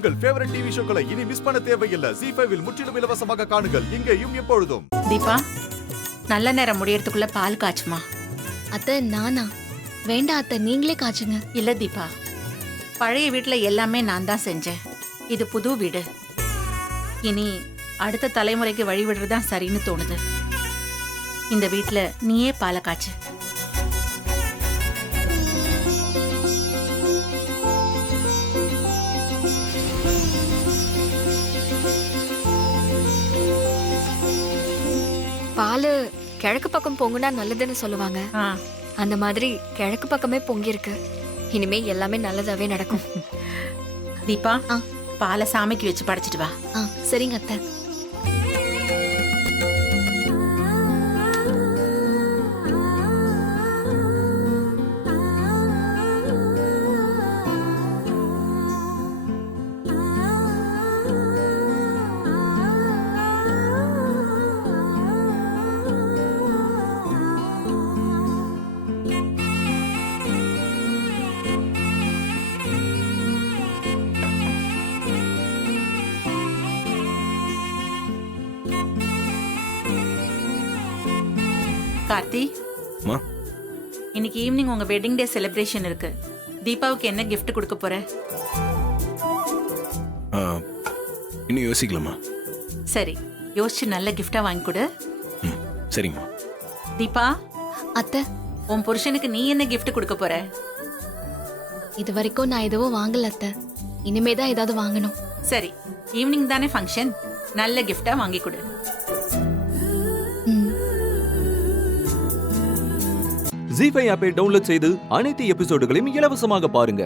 உங்கள் favourite TV ஷோக்களை இனி miss பண்ண தேவையில்லை. ஜீ5 இல் முற்றிலும் இலவசமாக காணுங்கள், இங்கேயும் எப்பொழுதும். தீபா, நல்ல நேரம் முடியறதுக்குள்ள பால் காய்ச்சுமா. அத்தை நானா? வேண்டாம் அத்தை, நீங்களே காய்ச்சுங்க. இல்ல தீபா, பழைய வீட்டுல எல்லாமே நான் தான் செஞ்சேன். இது புது வீடு. இனி அடுத்த தலைமுறைக்கு வழிவிடுறதுதான் சரின்னு தோணுது. இந்த வீட்டுல நீயே பாலை காய்ச்சு. பாலு கிழக்கு பக்கம் பொங்குனா நல்லதுன்னு சொல்லுவாங்க. அந்த மாதிரி கிழக்கு பக்கமே பொங்கிருக்கு. இனிமே எல்லாமே நல்லதாவே நடக்கும். தீபா, பாலை சாமிக்கு வச்சு படைச்சிட்டு வா. சரிங்க அத்தை. கார்த்தி, இன்னைக்கு ஈவினிங் உங்க வெட்டிங் டே செலிப்ரேஷன் இருக்கு. தீபாவுக்கு என்ன கிஃப்ட் கொடுக்க போற? இன்னும் யோசிக்கலாமா? சரி, யோசிச்சு நல்ல கிஃப்டா வாங்கி கொடு. சரிம்மா. தீபா, அத்தை, உன் புருஷனுக்கு நீ என்ன கிஃப்ட் கொடுக்க போற? இது வரைக்கும் நான் எதுவும் வாங்கல அத்தை. இனிமேதான் ஏதாவது வாங்கணும். சரி, ஈவினிங் தானே ஃபங்க்ஷன், நல்ல கிஃப்டா வாங்கி கொடு. ஜீ5 ஆப்பை டவுன்லோட் செய்து அனைத்து எபிசோடுகளையும் இலவசமாக பாருங்க.